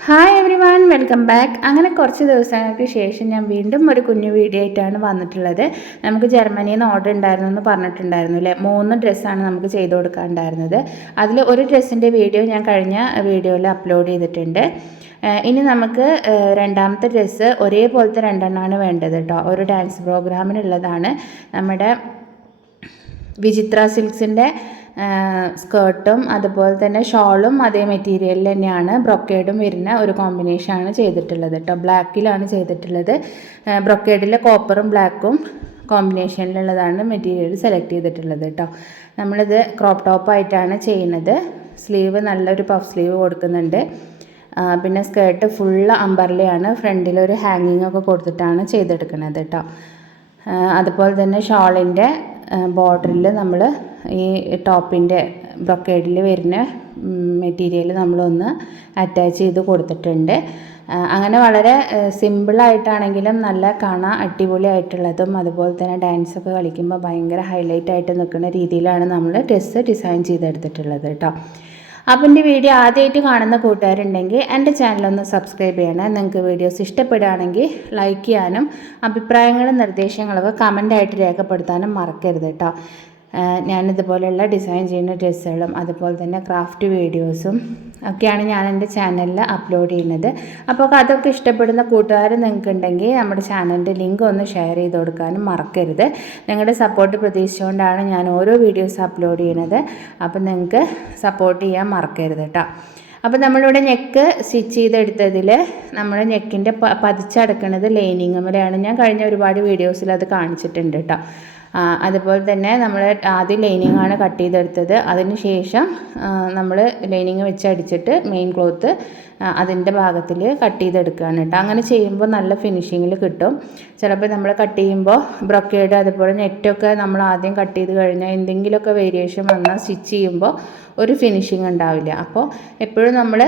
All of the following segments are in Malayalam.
Hi everyone welcome back അങ്ങനെ കുറച്ച് ദിവസങ്ങൾക്ക് ശേഷം ഞാൻ വീണ്ടും ഒരു കുഞ്ഞു വീഡിയോ ആയിട്ടാണ് വന്നിട്ടുള്ളത്. നമുക്ക് ജർമ്മനിയിൽ നിന്ന് ഓർഡർ ഉണ്ടായിരുന്നു എന്ന് പറഞ്ഞിട്ടുണ്ടായിരുന്നു അല്ലേ? മൂന്ന് ഡ്രസ്സാണ് നമുക്ക് ചെയ്ത് കൊടുക്കാനുണ്ടായിരുന്നത്. അതിൽ ഒരു ഡ്രസ്സിന്റെ വീഡിയോ ഞാൻ കഴിഞ്ഞ വീഡിയോയിൽ അപ്ലോഡ് ചെയ്തിട്ടുണ്ട്. ഇനി നമുക്ക് രണ്ടാമത്തെ ഡ്രസ്സ് ഒരേപോലത്തെ രണ്ടെണ്ണമാണ് വേണ്ടത് കേട്ടോ ഒരു ഡാൻസ് പ്രോഗ്രാമിനുള്ളതാണ് നമ്മുടെ വിചിത്ര സിൽക്സിന്റെ സ്കേർട്ടും അതുപോലെ തന്നെ ഷോളും അതേ മെറ്റീരിയലിൽ തന്നെയാണ് ബ്രൊക്കേഡും വരുന്ന ഒരു കോമ്പിനേഷനാണ് ചെയ്തിട്ടുള്ളത് കേട്ടോ. ബ്ലാക്കിലാണ് ചെയ്തിട്ടുള്ളത്. ബ്രൊക്കേഡിലെ കോപ്പറും ബ്ലാക്കും കോമ്പിനേഷനിലുള്ളതാണ് മെറ്റീരിയൽ സെലക്ട് ചെയ്തിട്ടുള്ളത് കേട്ടോ. നമ്മളിത് ക്രോപ്പ് ടോപ്പായിട്ടാണ് ചെയ്യുന്നത്. സ്ലീവ് നല്ലൊരു പഫ് സ്ലീവ് കൊടുക്കുന്നുണ്ട്. പിന്നെ സ്കേർട്ട് ഫുള്ള് ഫ്രണ്ടിൽ ഒരു ഹാങ്ങിങ് ഒക്കെ കൊടുത്തിട്ടാണ് ചെയ്തെടുക്കുന്നത് കേട്ടോ. അതുപോലെ തന്നെ ഷോളിന്റെ ബോർഡറിൽ നമ്മൾ ഈ ടോപ്പിന്റെ ബ്രൊക്കേഡിൽ വരുന്ന മെറ്റീരിയൽ നമ്മളൊന്ന് അറ്റാച്ച് ചെയ്ത് കൊടുത്തിട്ടുണ്ട്. അങ്ങനെ വളരെ സിമ്പിളായിട്ടാണെങ്കിലും നല്ല കാണാൻ അടിപൊളിയായിട്ടുള്ളതും അതുപോലെ തന്നെ ഡാൻസ് ഒക്കെ കളിക്കുമ്പോൾ ഭയങ്കര ഹൈലൈറ്റ് ആയിട്ട് നിൽക്കുന്ന രീതിയിലാണ് നമ്മൾ ഡ്രസ്സ് ഡിസൈൻ ചെയ്തെടുത്തിട്ടുള്ളത് കേട്ടോ. അപ്പം എന്റെ വീഡിയോ ആദ്യമായിട്ട് കാണുന്ന കൂട്ടുകാരുണ്ടെങ്കിൽ എന്റെ ചാനലൊന്ന് സബ്സ്ക്രൈബ് ചെയ്യണം. നിങ്ങൾക്ക് വീഡിയോസ് ഇഷ്ടപ്പെടുകയാണെങ്കിൽ ലൈക്ക് ചെയ്യാനും അഭിപ്രായങ്ങളും നിർദ്ദേശങ്ങളൊക്കെ കമന്റായിട്ട് രേഖപ്പെടുത്താനും മറക്കരുത് കേട്ടോ. ഞാനിതുപോലെയുള്ള ഡിസൈൻ ചെയ്യുന്ന ഡ്രസ്സുകളും അതുപോലെ തന്നെ ക്രാഫ്റ്റ് വീഡിയോസും ഒക്കെയാണ് ഞാൻ എന്റെ ചാനലിൽ അപ്ലോഡ് ചെയ്യുന്നത്. അപ്പോൾ അതൊക്കെ ഇഷ്ടപ്പെടുന്ന കൂട്ടുകാർ നിങ്ങൾക്ക് ഉണ്ടെങ്കിൽ നമ്മുടെ ചാനലിന്റെ ലിങ്ക് ഒന്ന് ഷെയർ ചെയ്ത് കൊടുക്കാനും മറക്കരുത്. നിങ്ങളുടെ സപ്പോർട്ട് പ്രതീക്ഷിച്ചുകൊണ്ടാണ് ഞാൻ ഓരോ വീഡിയോസ് അപ്ലോഡ് ചെയ്യുന്നത്. അപ്പോൾ നിങ്ങൾക്ക് സപ്പോർട്ട് ചെയ്യാൻ മറക്കരുത് കേട്ടോ. അപ്പോൾ നമ്മളിവിടെ നെക്ക് സ്റ്റിച്ച് ചെയ്തെടുത്തതിൽ നമ്മൾ നെക്കിന്റെ പതിച്ചടക്കുന്നത് ലൈനിങ് മേലെയാണ്. ഞാൻ കഴിഞ്ഞ ഒരുപാട് വീഡിയോസിൽ അത് കാണിച്ചിട്ടുണ്ട് കേട്ടോ. അതുപോലെ തന്നെ നമ്മൾ ആദ്യം ലൈനിങ് ആണ് കട്ട് ചെയ്തെടുത്തത്. അതിന് ശേഷം നമ്മൾ ലൈനിങ് വെച്ച് അടിച്ചിട്ട് മെയിൻ ക്ലോത്ത് അതിന്റെ ഭാഗത്തിൽ കട്ട് ചെയ്തെടുക്കുകയാണ് കേട്ടോ. അങ്ങനെ ചെയ്യുമ്പോൾ നല്ല ഫിനിഷിങ്ങിൽ കിട്ടും. ചിലപ്പോൾ നമ്മൾ കട്ട് ചെയ്യുമ്പോൾ ബ്രൊക്കേഡ് അതുപോലെ നെറ്റൊക്കെ നമ്മൾ ആദ്യം കട്ട് ചെയ്ത് കഴിഞ്ഞാൽ എന്തെങ്കിലുമൊക്കെ വേരിയേഷൻ വന്നാൽ സ്റ്റിച്ച് ചെയ്യുമ്പോൾ ഒരു ഫിനിഷിങ് ഉണ്ടാവില്ല. അപ്പോൾ എപ്പോഴും നമ്മൾ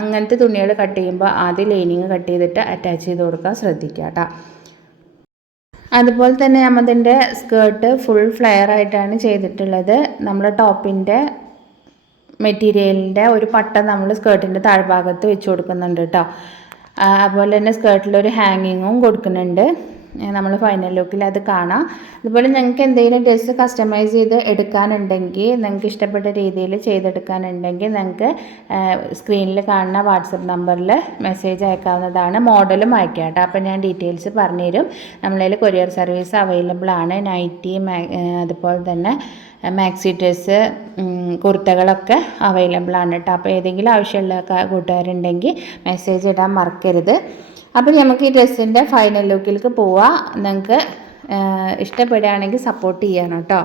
അങ്ങനത്തെ തുണികൾ കട്ട് ചെയ്യുമ്പോൾ ആദ്യം ലൈനിങ് കട്ട് ചെയ്തിട്ട് അറ്റാച്ച് ചെയ്ത് കൊടുക്കാൻ ശ്രദ്ധിക്കുക കേട്ടോ. അതുപോലെ തന്നെ നമ്മതിന്റെ സ്കേർട്ട് ഫുൾ ഫ്ലെയർ ആയിട്ടാണ് ചെയ്തിട്ടുള്ളത്. നമ്മൾ ടോപ്പിന്റെ മെറ്റീരിയലിന്റെ ഒരു പട്ട നമ്മൾ സ്കേർട്ടിന്റെ താഴ്ഭാഗത്ത് വെച്ച് കൊടുക്കുന്നുണ്ട് കേട്ടോ അതുപോലെ തന്നെ സ്കേർട്ടിലൊരു ഹാങ്ങിങ്ങും കൊടുക്കുന്നുണ്ട്. നമ്മൾ ഫൈനൽ ലുക്കിൽ അത് കാണാം. അതുപോലെ നിങ്ങൾക്ക് എന്തെങ്കിലും ഡ്രസ്സ് കസ്റ്റമൈസ് ചെയ്ത് എടുക്കാനുണ്ടെങ്കിൽ നിങ്ങൾക്ക് ഇഷ്ടപ്പെട്ട രീതിയിൽ ചെയ്തെടുക്കാനുണ്ടെങ്കിൽ നിങ്ങൾക്ക് സ്ക്രീനിൽ കാണുന്ന വാട്സപ്പ് നമ്പറിൽ മെസ്സേജ് അയക്കാവുന്നതാണ്. മോഡലും അയക്കാം കേട്ടോ. അപ്പോൾ ഞാൻ ഡീറ്റെയിൽസ് പറഞ്ഞുതരും. നമ്മളതിൽ കൊറിയർ സർവീസ് അവൈലബിൾ ആണ്. നൈറ്റി അതുപോലെ തന്നെ മാക്സി ഡ്രസ്സ് കുർത്തകളൊക്കെ അവൈലബിൾ ആണ് കേട്ടോ. അപ്പോൾ ഏതെങ്കിലും ആവശ്യമുള്ള കൂട്ടുകാരുണ്ടെങ്കിൽ മെസ്സേജ് ഇടാൻ മറക്കരുത്. അപ്പോൾ നമുക്ക് ഈ ഡ്രസ്സിന്റെ ഫൈനൽ ലുക്കിലേക്ക് പോവാം. നിങ്ങൾക്ക് ഇഷ്ടപ്പെടുകയാണെങ്കിൽ സപ്പോർട്ട് ചെയ്യണം കേട്ടോ.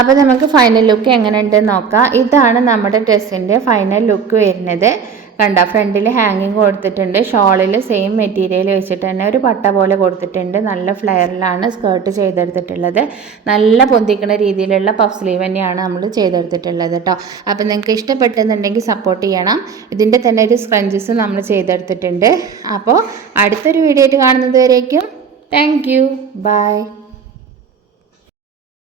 അപ്പോൾ നമുക്ക് ഫൈനൽ ലുക്ക് എങ്ങനെ എങ്ങനെയുണ്ട് നോക്കാം. ഇതാണ് നമ്മുടെ ഡ്രസ്സിന്റെ ഫൈനൽ ലുക്ക് വരുന്നത്. കണ്ട ഫ്രണ്ടിൽ ഹാങ്ങിങ് കൊടുത്തിട്ടുണ്ട്. ഷോളിൽ സെയിം മെറ്റീരിയൽ വെച്ചിട്ട് തന്നെ ഒരു പട്ട പോലെ കൊടുത്തിട്ടുണ്ട്. നല്ല ഫ്ലെയറിലാണ് സ്കേർട്ട് ചെയ്തെടുത്തിട്ടുള്ളത്. നല്ല പൊന്തിക്കുന്ന രീതിയിലുള്ള പഫ് സ്ലീവ് തന്നെയാണ് നമ്മൾ ചെയ്തെടുത്തിട്ടുള്ളത് കേട്ടോ. അപ്പോൾ നിങ്ങൾക്ക് ഇഷ്ടപ്പെട്ടെന്നുണ്ടെങ്കിൽ സപ്പോർട്ട് ചെയ്യണം. ഇതിന്റെ തന്നെ ഒരു സ്ക്രഞ്ചസ് നമ്മൾ ചെയ്തെടുത്തിട്ടുണ്ട്. അപ്പോൾ അടുത്തൊരു വീഡിയോ ആയിട്ട് കാണുന്നത് വരേക്കും. Thank you by